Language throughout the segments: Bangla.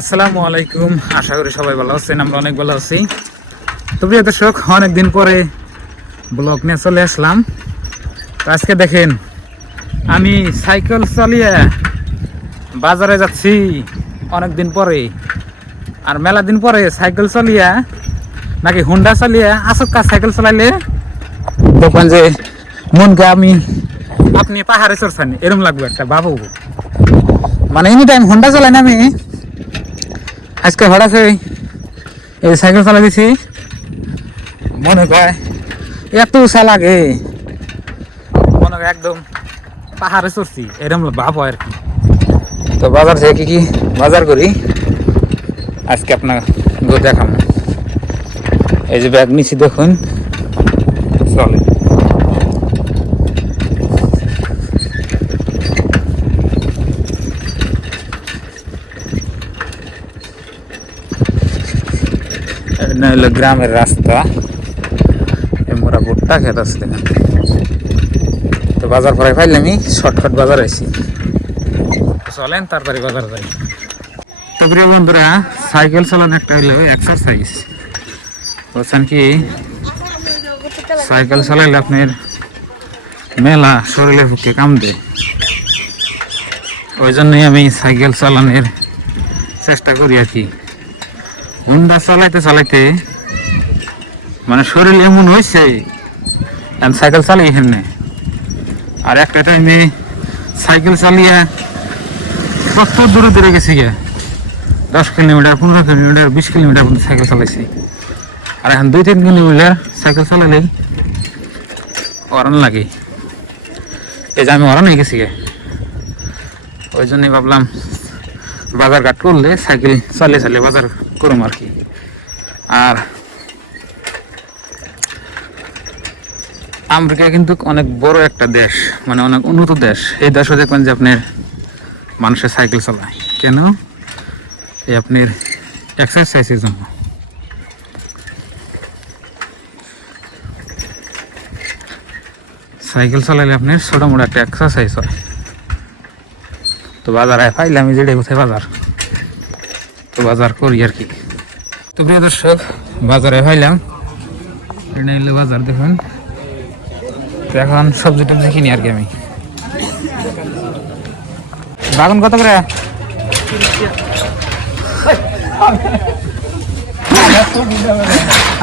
আসসালামু আলাইকুম। আশা করি সবাই ভালো আছেন, আমরা অনেক ভালো আছি। তো প্রিয় দর্শক, অনেকদিন পরে ব্লগ নিয়ে চলে আসলাম। তো আজকে দেখেন, আমি সাইকেল চালিয়ে বাজারে যাচ্ছি অনেকদিন পরে। আর মেলা দিন পরে সাইকেল চালিয়ে, নাকি হুন্ডা চালিয়ে আসক্কা সাইকেল চালাইলে? দেখবেন যে মনকে আমি আপনি পাহাড়ে চড়ছেন, এরম লাগবে একটা বাবু। মানে এনি টাইম হুন্ডা চালাই না আমি আজকে হঠাৎ এই সাইকেল চালা দিছি মনে কয়, এত উষা লাগে মনে কয় একদম পাহাড়ে চড়ছি, এরম ভাব হয় আর কি। তো বাজার থেকে কি কি বাজার করি? আজকে আপনার দেখাম এই যে ব্যাগ নিছি দেখুন। চলে এটা হলো গ্রামের রাস্তা। মোরা ভুট্টা খেত আছে তো বাজার পরে ফাইলে আমি শর্টকাট বাজার আইছি। চলেন, তারপরে বাজার যাই। তো প্রিয় বন্ধুরা, সাইকেল চালানো একটা হইল এক্সারসাইজ বলছেন কি, সাইকেল চালাইলে আপনার মেলা শরীরের পক্ষে কাম দেয় ওই জন্যই আমি সাইকেল চালানোর চেষ্টা করি আর কি। হুন্ডা চালাইতে চালাইতে মানে শরীর এমন হয়েছে আমি সাইকেল চালাই এখানে আর একটা টাইমে সাইকেল চালিয়ে কত দূরে দূরে গেছি গে। দশ কিলোমিটার, পনেরো কিলোমিটার, বিশ কিলোমিটার পর্যন্ত সাইকেল চালাইছি। আর এখন দুই তিন কিলোমিটার সাইকেল চালালেই অরান লাগে। এই যে আমি অরান হয়ে গেছি গে। ওই জন্যই ভাবলাম বাজার ঘাট করলে সাইকেল চালিয়ে চালিয়ে বাজার করুম আর কি। আর আমেরিকা কিন্তু অনেক বড় একটা দেশ মানে অনেক উন্নত দেশ। এই দেশও দেখবেন যে আপনার মানুষের সাইকেল চালায়। কেন? এই আপনার এক্সারসাইজের জন্য। সাইকেল চালালে আপনার ছোটো মোটো একটা এক্সারসাইজ হয়। তো বাজারে পাইলে আমি যেটা কোথায় বাজার। তো বাজার করি আর কি। তো প্রিয় দর্শক, বাজারে পাইলাম এটা হইল বাজার, দেখুন। তো এখন সবজি টবজি কিনি আর কি আমি। বাগুন কত করে?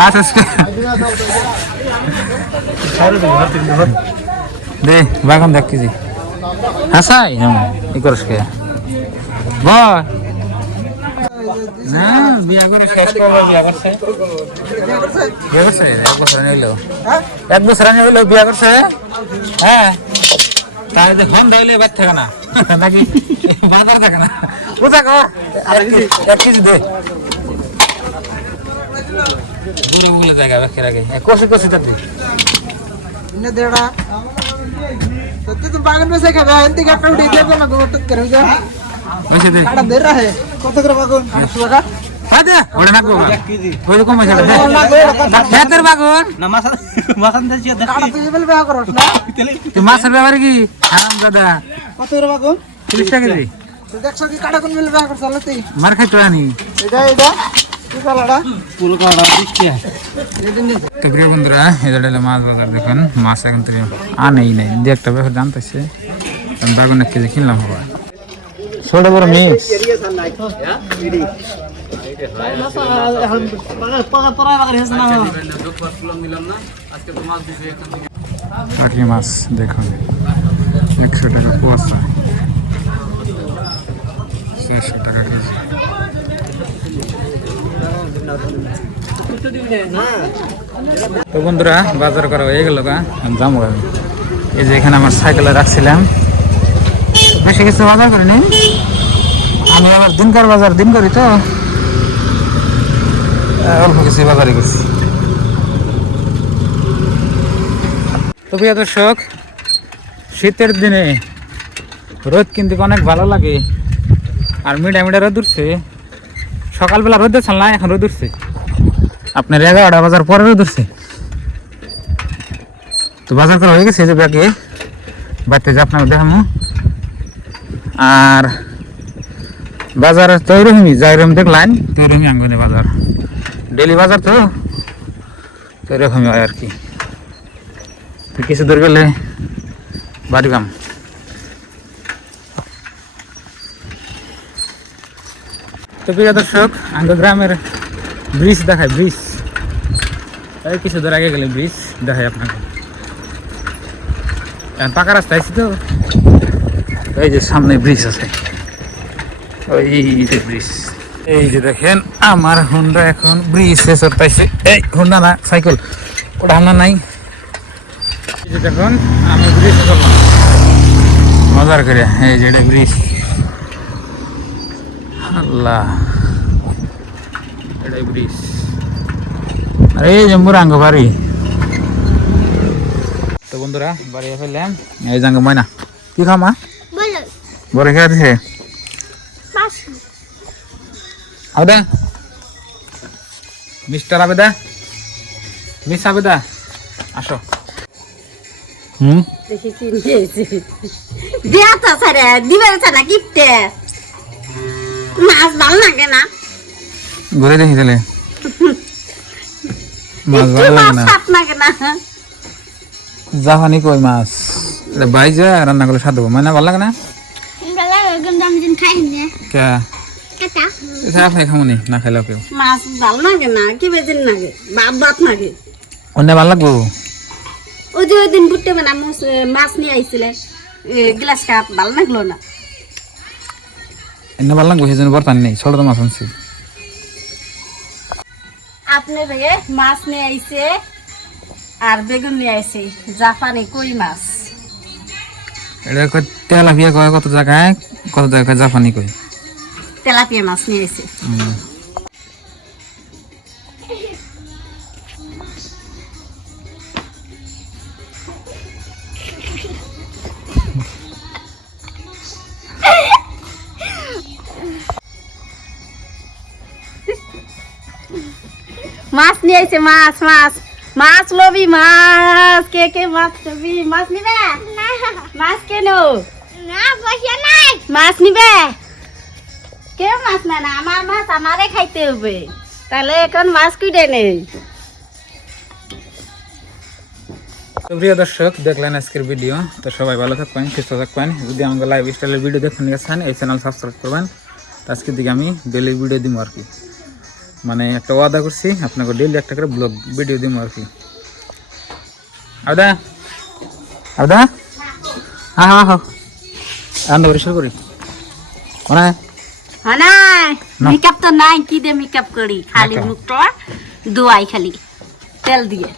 আচ্ছা আচ্ছা। দে, বাগুন দেখ কেজি হাসাই ই না বিয়া করে শেষ করব বিয়া করছে বিয়া করছে এক বছর নিল এক বছর নিল বিয়া করছে হ্যাঁ তাহলে যে হন দাইলে বাদ থাকে না নাকি বাজার থাকে না বুঝা কর এক কেজি দে দূরে বলে জায়গা রাখে রাখে কষে কষে থাকবে দেড়া सत्य तो बागन में से खा रहा है इंतज़ार कर उठे जाकर ना गोटक करोगे वैसे दे आड़ा दे रहा है কত করে বাগুন? 800 টাকা। হাতে ওড়ে না গো কই কম আছে বেতর বাগুন। না মাছ মাছান দিছি দেখি কাটা তুই বল ব্যবহার করছ না? তুই মাছের ব্যবহার কি? আরাম দাদা। কত করে বাগুন? 30 কি কাটা কোন বিল ব্যবহার করছ মার খাই তো আনি এটা এটা। তো প্রিয় বন্ধুরা এদের দেখুন মাছ এখন তো আনেই নাই। দু একটা ব্যাপার জানতেছে। বাগুন এক কেজি কিনলাম ছোট বড় মিক্স পাখি মাছ দেখুন একশো টাকা কুয়াশা ছয়শো টাকা কেজি তো বন্ধুরা বাজার করা হয়ে গেল গা। যাব এই যে এখানে আমার সাইকেলে রাখছিলাম। বেশি কিছু বাজার করিনি। আমি আবার দিনকার বাজার, দিন করি তো। অল্প কিছু বাজারে গেছি তো প্রিয় দর্শক, শীতের দিনে রোদ কিন্তু অনেক ভালো লাগে, আর মিডা মিডা রোদ উঠছে। সকালবেলা রোদ দিচ্ছিল না, এখন রোদ উঠছে। আপনার এগারোটা বাজার পরে রোদ উঠছে। তো বাজার করা হয়ে গেছে যে ব্যাগে। বাড়িতে যে আপনাকে দেখামো। আর বাজার তো এরকমই যাই রকম দেখলেন তো আঙ্গুনে বাজার। ডেলি বাজার তো তো হয় আর কি। কিছু দূর গেলে বাড়ি পাম তো প্রিয় দর্শক আঙ্গ গ্রামের ব্রিজ দেখায় ব্রিজ। এই কিছু দূর আগে গেলে ব্রিজ দেখায় আপনাকে। পাকা রাস্তা আছে তো। এই যে সামনে ব্রিজ আছে। ওই যে ব্রিজ। এই যে দেখেন, আমার হুন্ডা এখন ব্রিজে চড়তাইছে এই হুন্ডা না, সাইকেল। ওটা আমরা নাই। দেখুন, আমি ব্রিজে চললাম মজার করে, এই যে এটা ব্রিজ। আল্লাহ ব্রিজ। এই যে মুরাঙ্গ বাড়ি। তো বন্ধুরা, বাড়ি ফেললাম এই জাঙ্গ ময়না। কি খামা বড় খেয়ে দিছে মাছ আবেদা। মিস্টার আবেদা। মিস আবেদা। আসো। হুম? দেখি দেয়া তো স্যারে মাছ ভালো লাগে না। ঘুরে দেখি তাহলে। মাছ ভালো লাগে না। স্বাদ লাগে না। জাপানি কই মাছ? বাইজা রান্না করলে স্বাদ হবে। মানে ভালো লাগে না? না খাইলেও কেউ মাছ ভালো লাগে না কি বেদিন লাগে বাপ বাপ লাগে অন্য ভালো লাগবো ওই যে ওই দিন বুটতে মানে মাছ নিয়ে আইছিলে গ্লাস কাপ ভালো লাগল না। এনে ভালো লাগবো সেই জন্য বর্তান নেই ছোট মাছ আনছি। আপনার মাছ নিয়ে আইছে আর বেগুন নিয়ে আইছে জাপানি কই মাছ। এটা কয় তেলাপিয়া কয়, কত জায়গায় কত জায়গায় জাপানি কই তেলাপিয়া মাছ নিয়ে মাছ নিয়ে আইছে মাছ মাছ। মাছ লবি মাছ কে কে মাছ লবি? মাছ নিবে? না। মাছ কেন? না পয়সা নাই। মাছ নিবে? কে মাছ না না? আমার মাছ আমারে খাইতে হবে। তাহলে এখন মাছ কুইটে নেই। তো প্রিয় দর্শক দেখলেন আজকের ভিডিও। তো সবাই ভালো থাকবেন সুস্থ থাকবেন। যদি আমাকে লাইভ স্টাইলের ভিডিও দেখতে গেছেন এই চ্যানেল সাবস্ক্রাইব করবেন। আজকের দিকে আমি ডেলি ভিডিও দিব আর কি। মানে একটা ওয়াদা করছি আপনাকে ডেলি একটা করে ব্লগ ভিডিও দিব আর কি। আবদা? আবদা? হ্যাঁ হ্যাঁ হ্যাঁ। পরিষ্কার করি। মানে হ্যাঁ না। মেকআপ তো নাই কি দিয়ে মেকআপ করি? খালি Makeup. মুখটা দোয়াই খালি তেল দিয়ে।